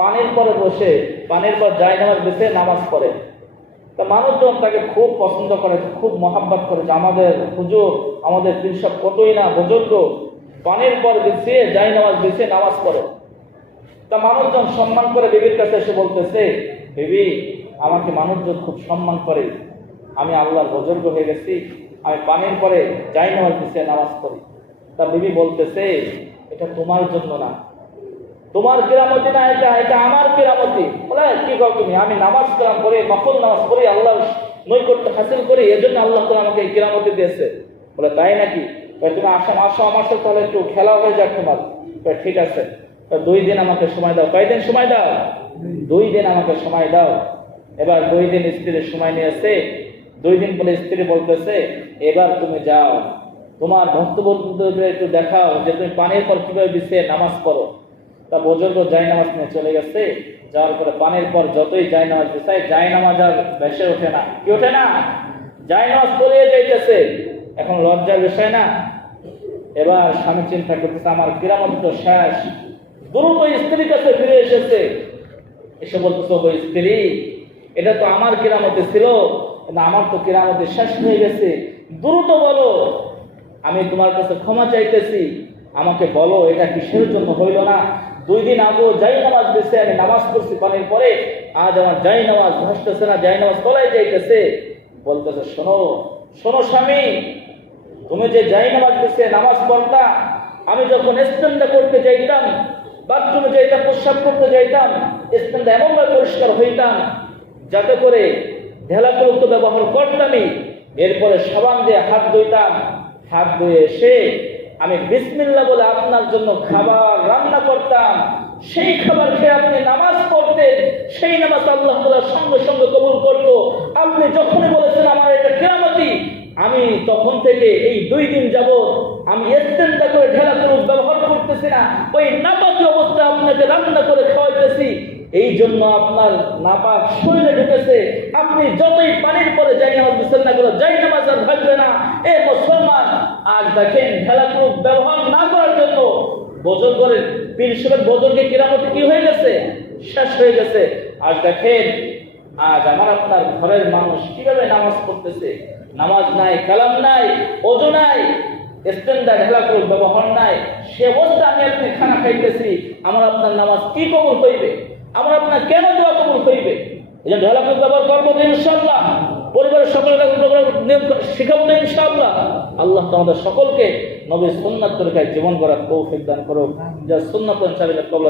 পানির পরে বসে, পানির পর জায়নামাজ বেছে নামাজ পড়ে। তা মানুষজন তাকে খুব পছন্দ করে, খুব মহাব্বত করে যে আমাদের হুজুর, আমাদের পীর সাহেব কতই না বুজুর্গ, পানির পর বিছিয়ে জায়নামাজ বেছে নামাজ পড়ে। তা মানুষজন সম্মান করে বিবির কাছে এসে বলতেছে, বিবি, আমাকে মানুষজন খুব সম্মান করে, আমি আল্লাহর বুজুর্গ হয়ে গেছি, আমি পানির পরে জায়নামাজ বেছে নামাজ পড়ি। তা বিবি বলতেছে, এটা তোমার জন্য না, তোমার কেরামতি না, এটা এটা আমার কেরামতি। বলে, কি কর তুমি? আমি নামাজ কালাম করে, নফল নামাজ পড়ি, আল্লাহ নৈকট্য হাসিল করি, এজন্য আল্লাহ তাআলা আমাকে এই কেরামতি দিয়েছে। বলে, তাই নাকি? তুমি আসো আসো আমার সাথে, তাহলে একটু খেলা হয়ে যাক তোমার। ঠিক আছে, 2 দিন আমাকে সময় দাও। কয়দিন সময় দাও? 2 দিন আমাকে সময় দাও। এবার 2 দিন স্ত্রীর সময় নিয়েছে। 2 দিন পরে স্ত্রী বলতেছে, এবার তুমি যাও, তোমার ভক্তবন্ধুদের একটু দেখাও যে তুমি পানির পর কিভাবে বিছিয়ে নামাজ পড়ো। তা বুজুর্গ জায়নামাজ নিয়ে চলে গেছে। যাওয়ার পরে পানির পর যতই জায়নামাজ বিছায়, জায়নামাজ আর ভেসে ওঠে না। কি ওঠে না? জায়নামাজ তলিয়ে যাইতেছে। এখন লজ্জার বিষয় না? এবার স্বামী চিন্তা করতেছে, আমার কিরামত তো শেষ। দ্রুত স্ত্রীর কাছে ফিরে এসেছে, এসে বলতেছে, ওই স্ত্রী, এটা তো আমার কিরামতে ছিল, কিন্তু আমার তো কিরামতে শেষ হয়ে গেছে, দ্রুত বলো, আমি তোমার কাছে ক্ষমা চাইতেছি, আমাকে বলো এটা কিসের জন্য হইল না? 2 দিন আগে জায়নামাজ বেছে আমি নামাজ পড়ছি পানির পরে, আজ আমার জায়নামাজ ভাসতেছে না, জায়নামাজ তলায় যাইতেছে। বলতেছে, শোনো শোনো স্বামী, তুমি যে জায়নামাজ বেছে নামাজ পড়তা, আমি যখন ইস্তেঞ্জা করতে যাইতাম, বাথরুমে যাইতাম, প্রস্রাব করতে যাইতাম, ইস্তেঞ্জা এমনভাবে পরিষ্কার হইতাম যাতে করে ঢেলাকুলুক্ত ব্যবহার করতামই। এরপরে সাবান দিয়ে হাত ধুইতাম, হাত ধুয়ে এসে আমি বিসমিল্লাহ বলে আপনার জন্য খাবার রান্না করতাম। সেই খাবার খেয়ে আপনি নামাজ পড়তেন, সেই নামাজ আল্লাহ তাআলা সঙ্গে সঙ্গে কবুল করতো। আপনি যখনই বলেছেন আমার এটা কিরামতি, আমি তখন থেকে এই 2 দিন যাবত আমি ইস্তেঞ্জা করে ঢেলাকুলুক ব্যবহার করতেছি না, ওই নাপাকি অবস্থায় আপনাকে রান্না করে খাওয়াইতেছি। এই জন্য আপনার নাপাক শরীরে ঢুকেছে। আপনি যতই পানির পরে জায়নামাজ বিছান না করে, জায়নামাজ আর ভাঙবে না। এ মুসলমান, আজ দেখেন ঢেলাকুলুক ব্যবহার না করার জন্য বুজুর্গের, পীর সাহেবের বুজুর্গের কিরামতি কি হয়ে গেছে? শেষ হয়ে গেছে। আজ দেখেন, আজ আমার আপনার ঘরের মানুষ কিভাবে নামাজ পড়তেছে। নামাজ নাই, কালাম নাই, ওযু নাই, ইস্তেঞ্জা ঢেলাকুলুক ব্যবহার নাই, সে অবস্থা আমি আপনি খানা খাইতেছি। আমার আপনার নামাজ কি কবুল হইবে? আমার আপনার কেন দোয়া কবুল হইবে? এই যে ঢেলাকুলুক ব্যবহার করবো তো ইনশাআল্লাহ, পরিবারের সকলকে নিয়ম শিখাবো তো ইনশাআল্লাহ। আল্লাহ তোমাদের সকলকে নবীর সুন্নাত তরিকায় জীবন গড়ার তৌফিক দান করুক। যা সুন্নাত অনুসারীদের কবুল